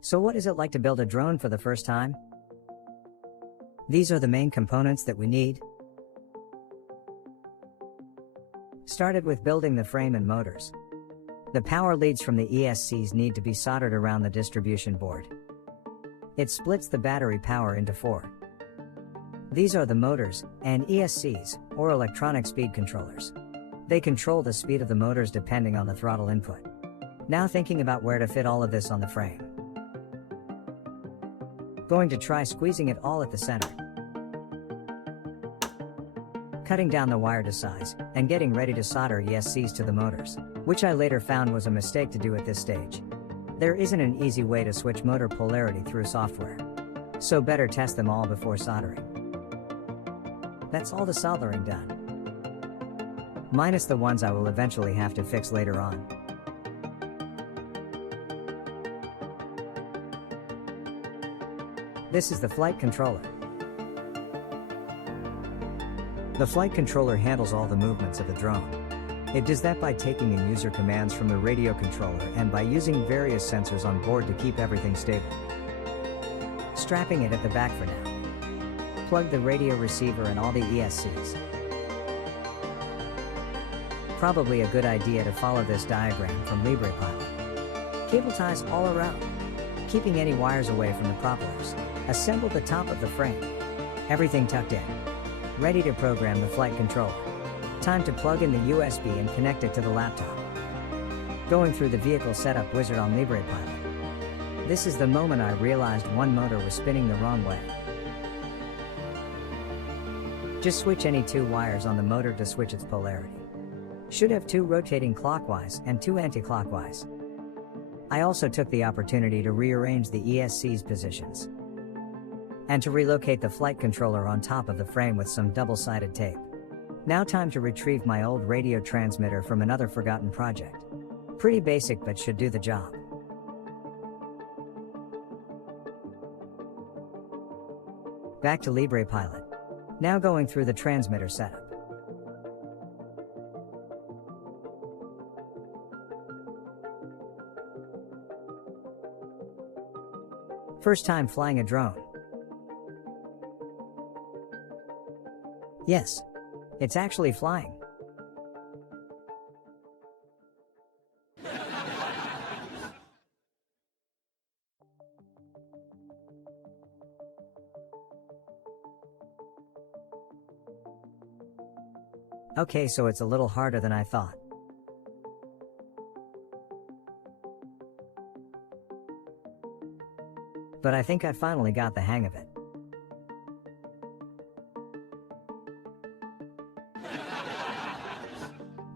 So what is it like to build a drone for the first time? These are the main components that we need. Started with building the frame and motors. The power leads from the ESCs need to be soldered around the distribution board. It splits the battery power into 4. These are the motors, and ESCs, or electronic speed controllers. They control the speed of the motors depending on the throttle input. Now thinking about where to fit all of this on the frame. Going to try squeezing it all at the center. Cutting down the wire to size, and getting ready to solder ESCs to the motors, which I later found was a mistake to do at this stage. There isn't an easy way to switch motor polarity through software. So better test them all before soldering. That's all the soldering done. Minus the ones I will eventually have to fix later on. This is the flight controller. The flight controller handles all the movements of the drone. It does that by taking in user commands from the radio controller and by using various sensors on board to keep everything stable. Strapping it at the back for now. Plug the radio receiver and all the ESCs. Probably a good idea to follow this diagram from LibrePilot. Cable ties all around, keeping any wires away from the propellers. Assemble the top of the frame. Everything tucked in. Ready to program the flight controller. Time to plug in the USB and connect it to the laptop. Going through the vehicle setup wizard on LibrePilot. This is the moment I realized one motor was spinning the wrong way. Just switch any 2 wires on the motor to switch its polarity. Should have 2 rotating clockwise and 2 anti-clockwise. I also took the opportunity to rearrange the ESC's positions and to relocate the flight controller on top of the frame with some double-sided tape. Now time to retrieve my old radio transmitter from another forgotten project. Pretty basic but should do the job. Back to LibrePilot. Now going through the transmitter setup. First time flying a drone. Yes, it's actually flying. Okay, so it's a little harder than I thought. But I think I finally got the hang of it.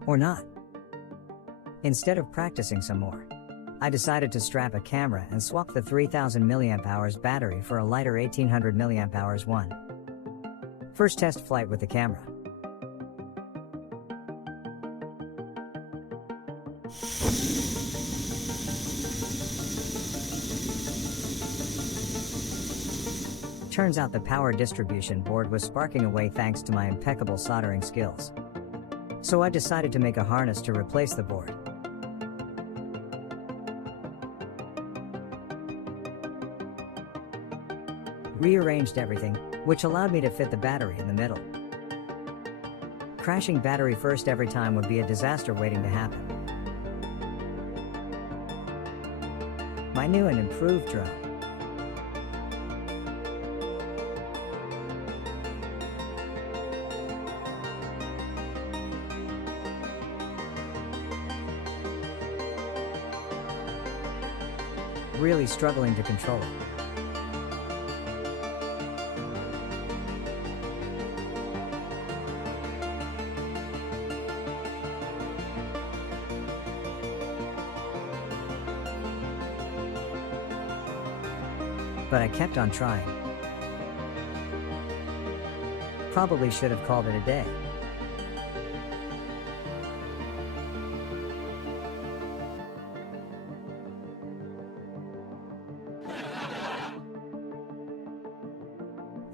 Or not. Instead of practicing some more, I decided to strap a camera and swap the 3000 mAh battery for a lighter 1800 mAh one. First test flight with the camera. Turns out the power distribution board was sparking away thanks to my impeccable soldering skills. So I decided to make a harness to replace the board. Rearranged everything, which allowed me to fit the battery in the middle. Crashing battery first every time would be a disaster waiting to happen. My new and improved drone. Really struggling to control it. But I kept on trying. Probably should have called it a day.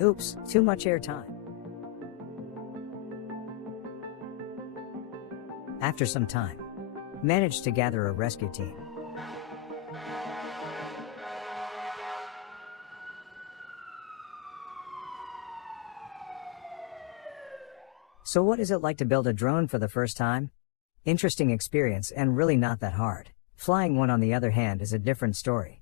Oops, too much airtime. After some time, managed to gather a rescue team. So what is it like to build a drone for the first time? Interesting experience and really not that hard. Flying one on the other hand is a different story.